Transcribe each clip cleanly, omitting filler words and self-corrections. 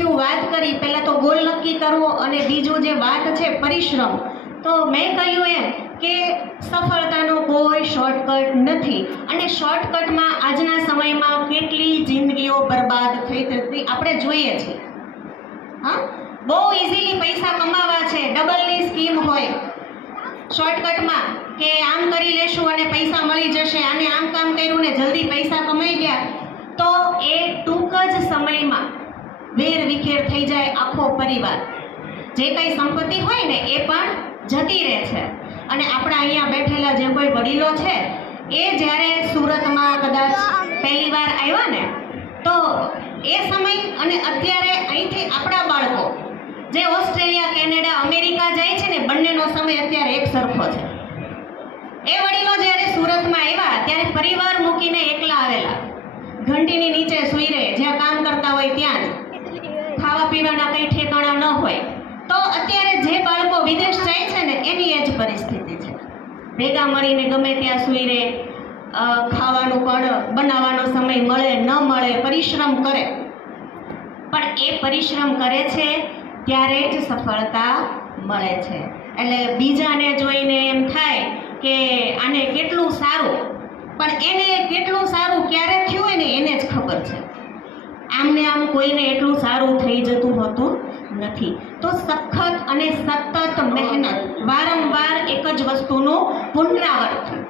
પછી હું વાત કરી, પહેલાં તો ગોલ નક્કી કરવો અને બીજું જે વાત છે પરિશ્રમ. તો મેં કહ્યું એમ કે સફળતાનો કોઈ શોર્ટકટ નથી, અને શોર્ટકટમાં આજના સમયમાં કેટલી જિંદગીઓ બરબાદ થઈ જતી આપણે જોઈએ છીએ. હા, બહુ ઇઝીલી પૈસા કમાવા છે, ડબલની સ્કીમ હોય શોર્ટકટમાં કે આમ કરી લેશું અને પૈસા મળી જશે, આને આમ કામ કર્યું ને જલ્દી પૈસા કમાઈ ગયા, તો એ ટૂંક જ સમયમાં વેર વિખેર થઈ જાય આખો પરિવાર. જે કંઈ સંપત્તિ હોય ને એ પણ જતી રહે છે. અને આપણા અહીંયા બેઠેલા જે કોઈ વડીલો છે એ જ્યારે સુરતમાં કદાચ પહેલી વાર આવ્યા ને, તો એ સમય અને અત્યારે અહીંથી આપણા બાળકો જે ઓસ્ટ્રેલિયા, કેનેડા, અમેરિકા જાય છે ને, બંનેનો સમય અત્યારે એક સરખો છે. એ વડીલો જ્યારે સુરતમાં આવ્યા ત્યારે પરિવાર મૂકીને એકલા આવેલા, ઘંટીની નીચે સૂઈ રહે, જ્યાં કામ કરતા હોય ત્યાં જ, ખાવા પીવાના કંઈ ઠેકાણા ન હોય. તો અત્યારે જે બાળકો વિદેશ જાય છે ને એની એ જ પરિસ્થિતિ છે. ભેગા મળીને ગમે ત્યાં સૂઈ રહે, ખાવાનું પણ બનાવવાનો સમય મળે ન મળે, પરિશ્રમ કરે. પણ એ પરિશ્રમ કરે છે ત્યારે જ સફળતા મળે છે. એટલે બીજાને જોઈને એમ થાય કે આને કેટલું સારું, પણ એને કેટલું સારું ક્યારે થયું હોય ને એને જ ખબર છે. આમને આમ કોઈને એટલું સારું થઈ જતું હોતું નથી. તો સખત અને સતત મહેનત, વારંવાર એક જ વસ્તુનું પુનરાવર્તન,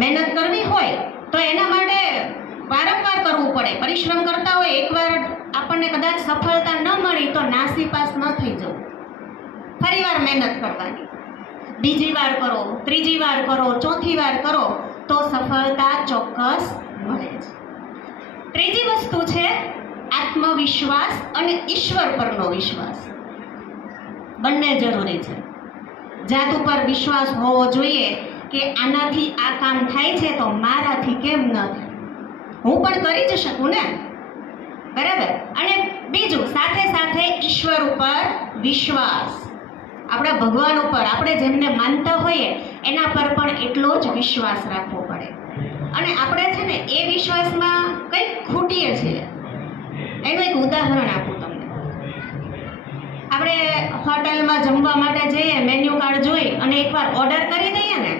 મહેનત કરવી હોય તો એના માટે વારંવાર કરવું પડે. પરિશ્રમ કરતા હોય, એકવાર આપણને કદાચ સફળતા ન મળી તો નાસીપાસ ન થઈ જવું, ફરીવાર મહેનત કરવાની, બીજી વાર કરો, ત્રીજી વાર કરો, ચોથી વાર કરો તો સફળતા ચોક્કસ મળે છે. ત્રીજી વસ્તુ છે આત્મવિશ્વાસ અને ઈશ્વર પરનો વિશ્વાસ. બંને જરૂરી છે. જાત ઉપર વિશ્વાસ હોવો જોઈએ કે આનાથી આ કામ થાય છે તો મારાથી કેમ ન થાય, હું પણ કરી જ શકું ને, બરાબર. અને બીજું સાથે સાથે ઈશ્વર ઉપર વિશ્વાસ, આપણા ભગવાન ઉપર, આપણે જેમને માનતા હોઈએ એના પર પણ એટલો જ વિશ્વાસ રાખવો પડે. અને આપણે છે ને એ વિશ્વાસમાં કંઈક ખૂટીએ છીએ. એનું એક ઉદાહરણ આપું તમને. આપણે હોટલમાં જમવા માટે જઈએ, મેન્યુ કાર્ડ જોઈ અને એકવાર ઓર્ડર કરી દઈએ ને,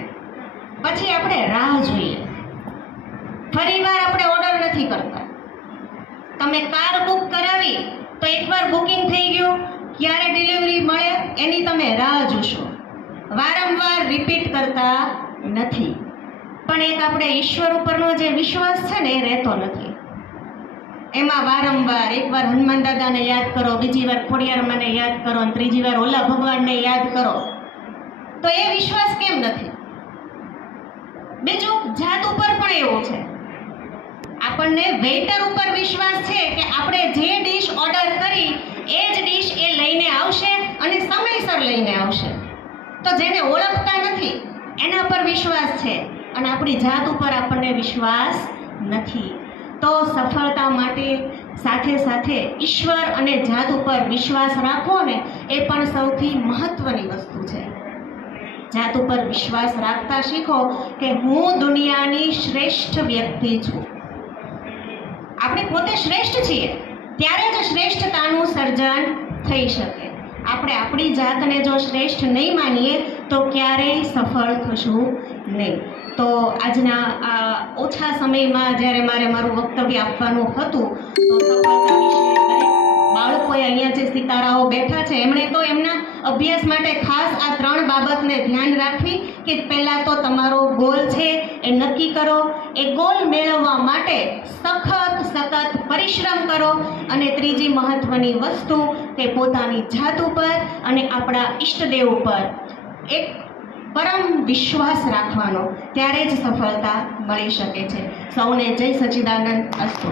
પછી આપણે રાહ જોઈએ, ફરીવાર આપણે ઓર્ડર નથી કરતા. તમે કાર બુક કરાવી તો એકવાર બુકિંગ થઈ ગયું, ક્યારે ડિલિવરી મળે એની તમે રાહ જોશો, વારંવાર રિપીટ કરતા નથી. પણ એક આપણે ઈશ્વર ઉપરનો જે વિશ્વાસ છે ને એ રહેતો નથી. એમાં વારંવાર, એકવાર હનુમાન દાદાને યાદ કરો, બીજી વાર ખોડિયારમાંને યાદ કરો, અને ત્રીજી વાર ઓલા ભગવાનને યાદ કરો, તો એ વિશ્વાસ કેમ નથી? બીજું જાત ઉપર પણ એવું છે. આપણને વેઇટર ઉપર વિશ્વાસ છે કે આપણે જે ડીશ ઓર્ડર કરી એ જ ડીશ એ લઈને આવશે અને સમયસર લઈને આવશે. તો જેને ઓળખતા નથી એના પર વિશ્વાસ છે, અને આપણી જાત ઉપર આપણને વિશ્વાસ નથી. તો સફળતા માટે સાથે સાથે ઈશ્વર અને જાત ઉપર વિશ્વાસ રાખવો ને એ પણ સૌથી મહત્વની વસ્તુ છે. જાત ઉપર વિશ્વાસ રાખતા શીખો કે હું દુનિયાની શ્રેષ્ઠ વ્યક્તિ છું. આપણે પોતે શ્રેષ્ઠ છીએ ત્યારે જ શ્રેષ્ઠતાનું સર્જન થઈ શકે. આપણે આપણી જાતને જો શ્રેષ્ઠ નહીં માનીએ તો ક્યારેય સફળ થશું નહીં. તો આજના આ ઓછા સમયમાં જ્યારે મારે મારું વક્તવ્ય આપવાનું હતું તો સફળતા વિશે દરેક બાળકોએ અહીંયા જે સિતારાઓ બેઠા છે એમણે તો એમના અભ્યાસ માટે ખાસ આ 3 બાબતને ધ્યાન રાખવી કે પહેલાં તો તમારો ગોલ છે એ નક્કી કરો, એ ગોલ મેળવવા માટે સતત પરિશ્રમ કરો, અને ત્રીજી મહત્ત્વની વસ્તુ કે પોતાની જાત ઉપર અને આપણા ઈષ્ટદેવ ઉપર એક પરમ વિશ્વાસ રાખવાનો, ત્યારે જ સફળતા મળી શકે છે. સૌને જય સચ્ચિદાનંદ અસ્તુ.